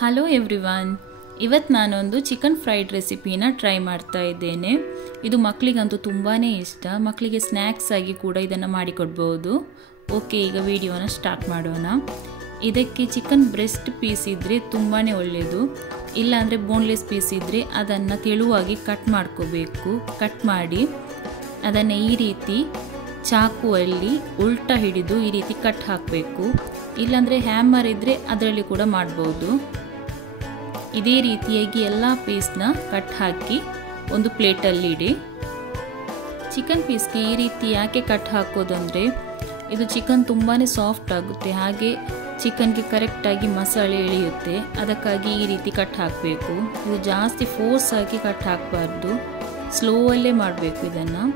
Hello everyone, ಇವತ್ತು ನಾನೊಂದು chicken fried ರೆಸಿಪಿನ ಟ್ರೈ ಮಾಡ್ತಾ ಇದ್ದೇನೆ. ಇದು ಮಕ್ಕಳಿಗಂತೂ ತುಂಬಾ ಇಷ್ಟ. ಮಕ್ಕಳಿಗೆ ಸ್ನ್ಯಾಕ್ಸ್ ಆಗಿ ಕೂಡ ಇದನ್ನು ಮಾಡಿಕೊಡ್ಬೋದು. ಓಕೆ, ಈಗ ವಿಡಿಯೋನ ಸ್ಟಾರ್ಟ್ ಮಾಡೋಣ. ಇದಕ್ಕೆ ಚಿಕನ್ ಬ್ರೆಸ್ಟ್ ಪೀಸ್ ಇದ್ದರೆ ತುಂಬಾ ಒಳ್ಳೆಯದು. ಇಲ್ಲಾಂದರೆ ಬೋನ್ಲೆಸ್ ಪೀಸ್ ಇದ್ದರೆ ಅದನ್ನು ತೆಳುವಾಗಿ ಕಟ್ ಮಾಡ್ಕೋಬೇಕು. ಕಟ್ ಮಾಡಿ ಅದನ್ನು ಈ ರೀತಿ ಚಾಕುವಲ್ಲಿ ಉಲ್ಟಾ ಹಿಡಿದು ಈ ರೀತಿ ಕಟ್ ಹಾಕಬೇಕು. ಇಲ್ಲಾಂದರೆ ಹ್ಯಾಮರ್ ಇದ್ದರೆ ಅದರಲ್ಲಿ ಕೂಡ ಮಾಡ್ಬೋದು. ಇದೇ ರೀತಿಯಾಗಿ ಎಲ್ಲ ಪೀಸ್ನ ಕಟ್ ಹಾಕಿ ಒಂದು ಪ್ಲೇಟಲ್ಲಿ ಇಡಿ. ಚಿಕನ್ ಪೀಸ್ಗೆ ಈ ರೀತಿ ಯಾಕೆ ಕಟ್ ಹಾಕೋದಂದರೆ ಇದು ಚಿಕನ್ ತುಂಬಾ ಸಾಫ್ಟ್ ಆಗುತ್ತೆ, ಹಾಗೆ ಚಿಕನ್ಗೆ ಕರೆಕ್ಟಾಗಿ ಮಸಾಲೆ ಎಳೆಯುತ್ತೆ. ಅದಕ್ಕಾಗಿ ಈ ರೀತಿ ಕಟ್ ಹಾಕಬೇಕು. ಇದು ಜಾಸ್ತಿ ಫೋರ್ಸ್ ಆಗಿ ಕಟ್ ಹಾಕಬಾರ್ದು, ಸ್ಲೋವಲ್ಲೇ ಮಾಡಬೇಕು ಇದನ್ನು.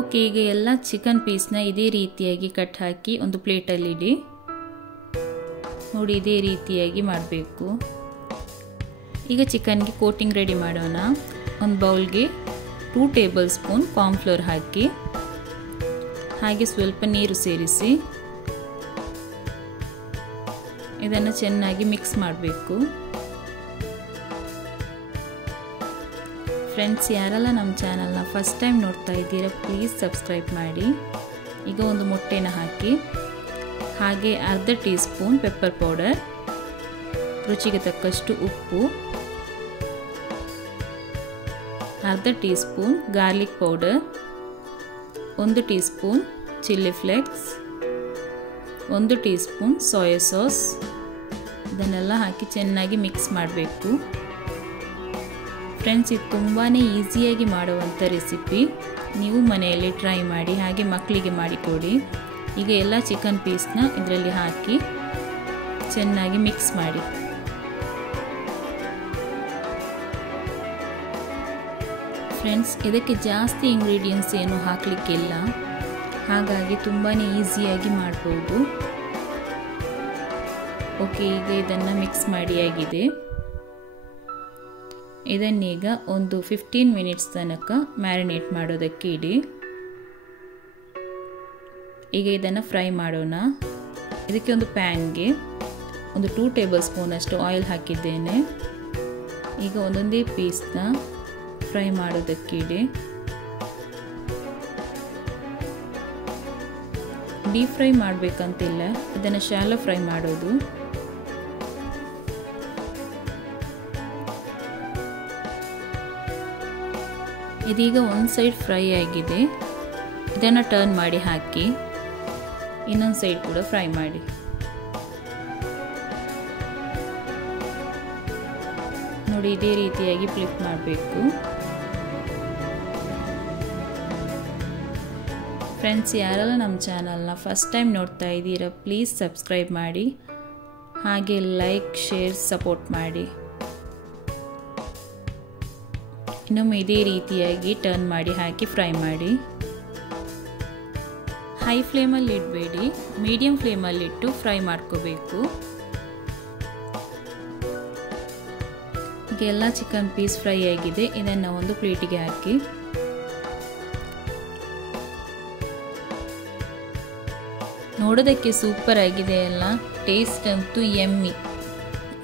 ಓಕೆ, ಈಗ ಎಲ್ಲ ಚಿಕನ್ ಪೀಸ್ನ ಇದೇ ರೀತಿಯಾಗಿ ಕಟ್ ಹಾಕಿ ಒಂದು ಪ್ಲೇಟಲ್ಲಿ ಇಡಿ. ನೋಡಿ, ಇದೇ ರೀತಿಯಾಗಿ ಮಾಡಬೇಕು. ಈಗ ಚಿಕನ್ಗೆ ಕೋಟಿಂಗ್ ರೆಡಿ ಮಾಡೋಣ. ಒಂದು ಬೌಲ್ಗೆ 2 ಟೇಬಲ್ ಸ್ಪೂನ್ ಕಾರ್ನ್ಫ್ಲೋರ್ ಹಾಕಿ, ಹಾಗೆ ಸ್ವಲ್ಪ ನೀರು ಸೇರಿಸಿ ಇದನ್ನು ಚೆನ್ನಾಗಿ ಮಿಕ್ಸ್ ಮಾಡಬೇಕು. ಫ್ರೆಂಡ್ಸ್, ಯಾರೆಲ್ಲ ನಮ್ಮ ಚಾನಲ್ನ ಫಸ್ಟ್ ಟೈಮ್ ನೋಡ್ತಾ ಇದ್ದೀರಾ ಪ್ಲೀಸ್ ಸಬ್ಸ್ಕ್ರೈಬ್ ಮಾಡಿ. ಈಗ ಒಂದು ಮೊಟ್ಟೆನ ಹಾಕಿ, ಹಾಗೆ ಅರ್ಧ ಟೀ ಸ್ಪೂನ್ ಪೆಪ್ಪರ್ ಪೌಡರ್, ರುಚಿಗೆ ತಕ್ಕಷ್ಟು ಉಪ್ಪು, ಅರ್ಧ tea spoon garlic powder, 1 tea spoon chilli flakes, 1 tea spoon soya sauce, ಇದನ್ನೆಲ್ಲ ಹಾಕಿ ಚೆನ್ನಾಗಿ ಮಿಕ್ಸ್ ಮಾಡಬೇಕು. ಫ್ರೆಂಡ್ಸ್, ಇದು ತುಂಬಾ ಈಸಿಯಾಗಿ ಮಾಡುವಂಥ ರೆಸಿಪಿ. ನೀವು ಮನೆಯಲ್ಲಿ ಟ್ರೈ ಮಾಡಿ, ಹಾಗೆ ಮಕ್ಕಳಿಗೆ ಮಾಡಿಕೊಡಿ. ಈಗ ಎಲ್ಲ ಚಿಕನ್ ಪೀಸ್ನ ಇದರಲ್ಲಿ ಹಾಕಿ ಚೆನ್ನಾಗಿ ಮಿಕ್ಸ್ ಮಾಡಿ. ಫ್ರೆಂಡ್ಸ್, ಇದಕ್ಕೆ ಜಾಸ್ತಿ ಇಂಗ್ರೀಡಿಯೆಂಟ್ಸ್ ಏನು ಹಾಕಲಿಕ್ಕಿಲ್ಲ, ಹಾಗಾಗಿ ತುಂಬಾ ಈಸಿಯಾಗಿ ಮಾಡ್ಬೋದು. ಓಕೆ, ಈಗ ಇದನ್ನು ಮಿಕ್ಸ್ ಮಾಡಿ ಆಗಿದೆ. ಇದನ್ನೀಗ ಒಂದು 15 ಮಿನಿಟ್ಸ್ ತನಕ ಮ್ಯಾರಿನೇಟ್ ಮಾಡೋದಕ್ಕೆ ಇಡಿ. ಈಗ ಇದನ್ನು ಫ್ರೈ ಮಾಡೋಣ. ಇದಕ್ಕೆ ಒಂದು ಪ್ಯಾನ್ಗೆ ಒಂದು 2 ಟೇಬಲ್ ಸ್ಪೂನ್ ಅಷ್ಟು ಆಯಿಲ್ ಹಾಕಿದ್ದೇನೆ. ಈಗ ಒಂದೊಂದೇ ಪೀಸ್ನ ಫ್ರೈ ಮಾಡೋದಕ್ಕೆ ಇಡಿ. ಡೀಪ್ ಫ್ರೈ ಮಾಡಬೇಕಂತಿಲ್ಲ, ಇದನ್ನು ಶಾಲೋ ಫ್ರೈ ಮಾಡೋದು. ಇದೀಗ ಒಂದು ಸೈಡ್ ಫ್ರೈ ಆಗಿದೆ. ಇದನ್ನು ಟರ್ನ್ ಮಾಡಿ ಹಾಕಿ ಇನ್ನೊಂದು ಸೈಡ್ ಕೂಡ ಫ್ರೈ ಮಾಡಿ. ನೋಡಿ, ಇದೇ ರೀತಿಯಾಗಿ ಫ್ಲಿಪ್ ಮಾಡಬೇಕು. ಫ್ರೆಂಡ್ಸ್, ಯಾರೆಲ್ಲ ನಮ್ಮ ಚಾನಲ್ನ ಫಸ್ಟ್ ಟೈಮ್ ನೋಡ್ತಾ ಇದ್ದೀರಾ ಪ್ಲೀಸ್ ಸಬ್ಸ್ಕ್ರೈಬ್ ಮಾಡಿ, ಹಾಗೆ ಲೈಕ್ ಶೇರ್ ಸಪೋರ್ಟ್ ಮಾಡಿ. ಇನ್ನೊಮ್ಮೆ ಇದೇ ರೀತಿಯಾಗಿ ಟರ್ನ್ ಮಾಡಿ ಹಾಕಿ ಫ್ರೈ ಮಾಡಿ. ಹೈ ಫ್ಲೇಮಲ್ಲಿ ಇಡಬೇಡಿ, ಮೀಡಿಯಂ ಫ್ಲೇಮಲ್ಲಿಟ್ಟು ಫ್ರೈ ಮಾಡ್ಕೋಬೇಕು. ಈಗ ಎಲ್ಲ ಚಿಕನ್ ಪೀಸ್ ಫ್ರೈ ಆಗಿದೆ. ಇದನ್ನು ಒಂದು ಪ್ಲೇಟಿಗೆ ಹಾಕಿ. ನೋಡೋದಕ್ಕೆ ಸೂಪರ್ ಆಗಿದೆ ಅಲ್ಲ, ಟೇಸ್ಟ್ ಅಂತೂ ಯಮ್ಮಿ.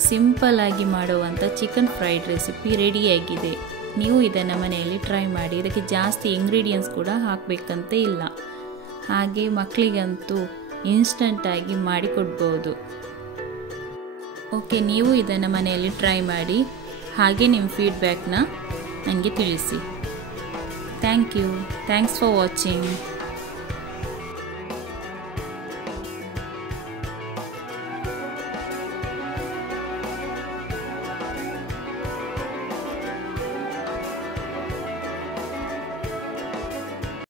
ಸಿಂಪಲ್ ಆಗಿ ಮಾಡುವಂಥ ಚಿಕನ್ ಫ್ರೈಡ್ ರೆಸಿಪಿ ರೆಡಿಯಾಗಿದೆ. ನೀವು ಇದನ್ನು ಮನೆಯಲ್ಲಿ ಟ್ರೈ ಮಾಡಿ. ಇದಕ್ಕೆ ಜಾಸ್ತಿ ಇಂಗ್ರೀಡಿಯೆಂಟ್ಸ್ ಕೂಡ ಹಾಕಬೇಕಂತ ಇಲ್ಲ, ಹಾಗೆ ಮಕ್ಕಳಿಗಂತೂ ಇನ್ಸ್ಟಂಟಾಗಿ ಮಾಡಿಕೊಡ್ಬೋದು. ಓಕೆ, ನೀವು ಇದನ್ನು ಮನೆಯಲ್ಲಿ ಟ್ರೈ ಮಾಡಿ, ಹಾಗೆ ನಿಮ್ಮ ಫೀಡ್ಬ್ಯಾಕ್ನ ನನಗೆ ತಿಳಿಸಿ. Thanks for watching.